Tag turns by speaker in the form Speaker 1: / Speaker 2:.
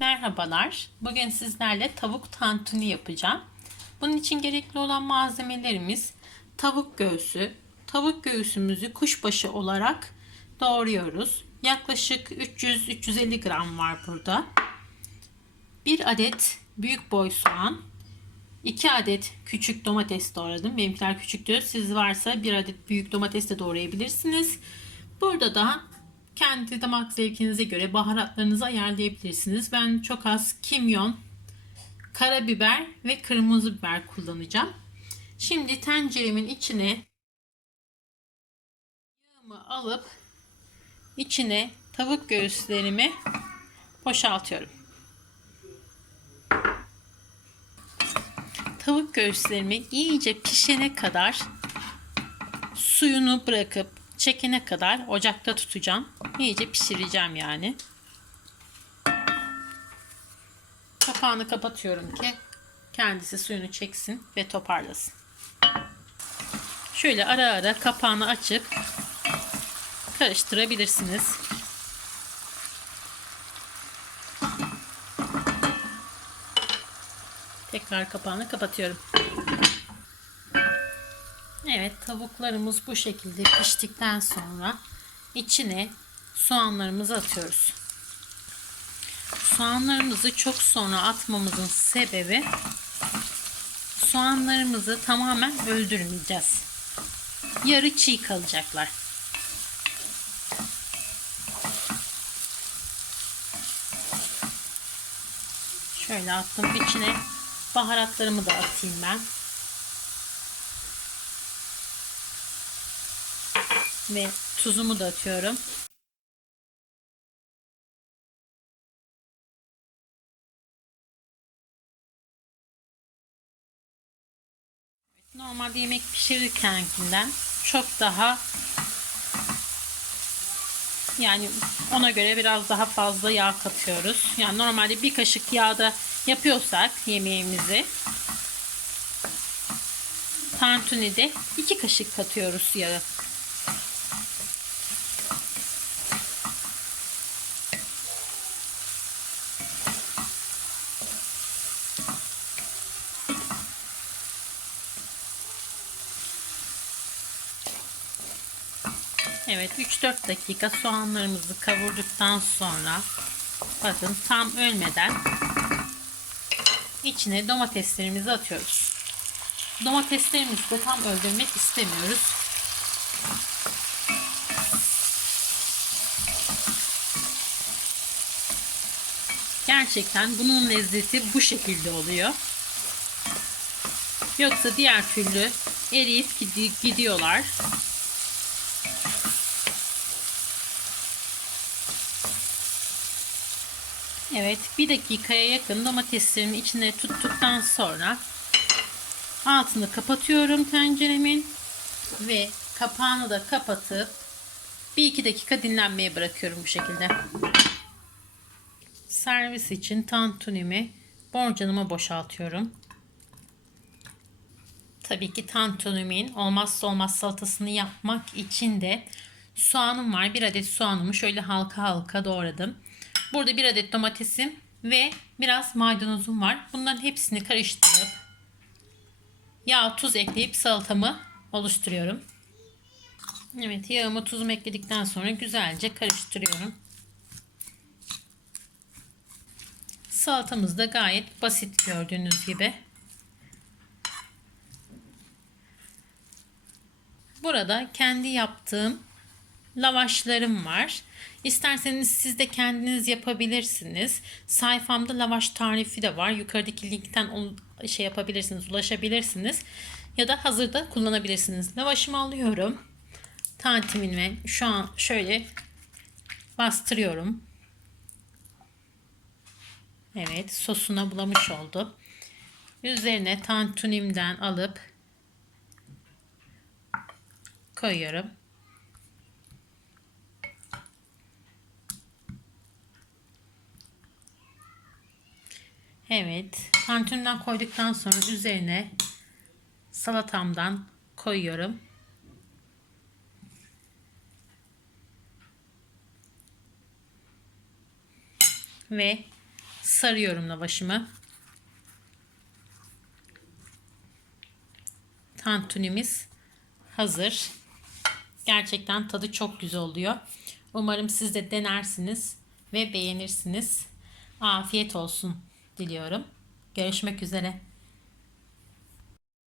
Speaker 1: Merhabalar. Bugün sizlerle tavuk tantuni yapacağım. Bunun için gerekli olan malzemelerimiz tavuk göğsü. Tavuk göğsümüzü kuşbaşı olarak doğruyoruz. Yaklaşık 300-350 gram var burada. 1 adet büyük boy soğan, 2 adet küçük domates doğradım. Benimkiler küçüktü. Siz varsa 1 adet büyük domates de doğrayabilirsiniz. Burada da kendi damak zevkinize göre baharatlarınızı ayarlayabilirsiniz. Ben çok az kimyon, karabiber ve kırmızı biber kullanacağım. Şimdi tenceremin içine yağımı alıp içine tavuk göğüslerimi boşaltıyorum. Tavuk göğüslerimi iyice pişene kadar suyunu bırakıp çekene kadar ocakta tutacağım. İyice pişireceğim yani. Kapağını kapatıyorum ki kendisi suyunu çeksin ve toparlasın. Şöyle ara ara kapağını açıp karıştırabilirsiniz. Tekrar kapağını kapatıyorum. Evet tavuklarımız bu şekilde piştikten sonra içine soğanlarımızı atıyoruz. Soğanlarımızı çok sonra atmamızın sebebi soğanlarımızı tamamen öldürmeyeceğiz. Yarı çiğ kalacaklar. Şöyle attım içine baharatlarımı da atayım ben. Ve tuzumu da atıyorum. Normalde yemek pişirirkenkinden çok daha yani ona göre biraz daha fazla yağ katıyoruz. Yani normalde bir kaşık yağda yapıyorsak yemeğimizi tantunide iki kaşık katıyoruz yağı. Evet 3-4 dakika soğanlarımızı kavurduktan sonra bakın tam ölmeden içine domateslerimizi atıyoruz. Domateslerimizi de tam öldürmek istemiyoruz. Gerçekten bunun lezzeti bu şekilde oluyor. Yoksa diğer türlü eriyip gidiyorlar. Evet bir dakikaya yakın domateslerimi içine tuttuktan sonra altını kapatıyorum tenceremin ve kapağını da kapatıp bir iki dakika dinlenmeye bırakıyorum bu şekilde. Servis için tantunimi borcanıma boşaltıyorum. Tabii ki tantunimin olmazsa olmaz salatasını yapmak için de soğanım var. Bir adet soğanımı şöyle halka halka doğradım. Burada bir adet domatesim ve biraz maydanozum var. Bunların hepsini karıştırıp yağ, tuz ekleyip salatamı oluşturuyorum. Evet yağımı tuzumu ekledikten sonra güzelce karıştırıyorum. Salatamız da gayet basit gördüğünüz gibi. Burada kendi yaptığım lavaşlarım var. İsterseniz siz de kendiniz yapabilirsiniz. Sayfamda lavaş tarifi de var. Yukarıdaki linkten şey yapabilirsiniz, ulaşabilirsiniz. Ya da hazırda kullanabilirsiniz. Lavaşımı alıyorum. Tantimini şu an şöyle bastırıyorum. Evet, sosuna bulamış oldu. Üzerine tantunimden alıp koyuyorum. Evet. Tantuniden koyduktan sonra üzerine salatamdan koyuyorum. Ve sarıyorum lavaşımı. Tantunimiz hazır. Gerçekten tadı çok güzel oluyor. Umarım siz de denersiniz ve beğenirsiniz. Afiyet olsun diliyorum. Görüşmek üzere.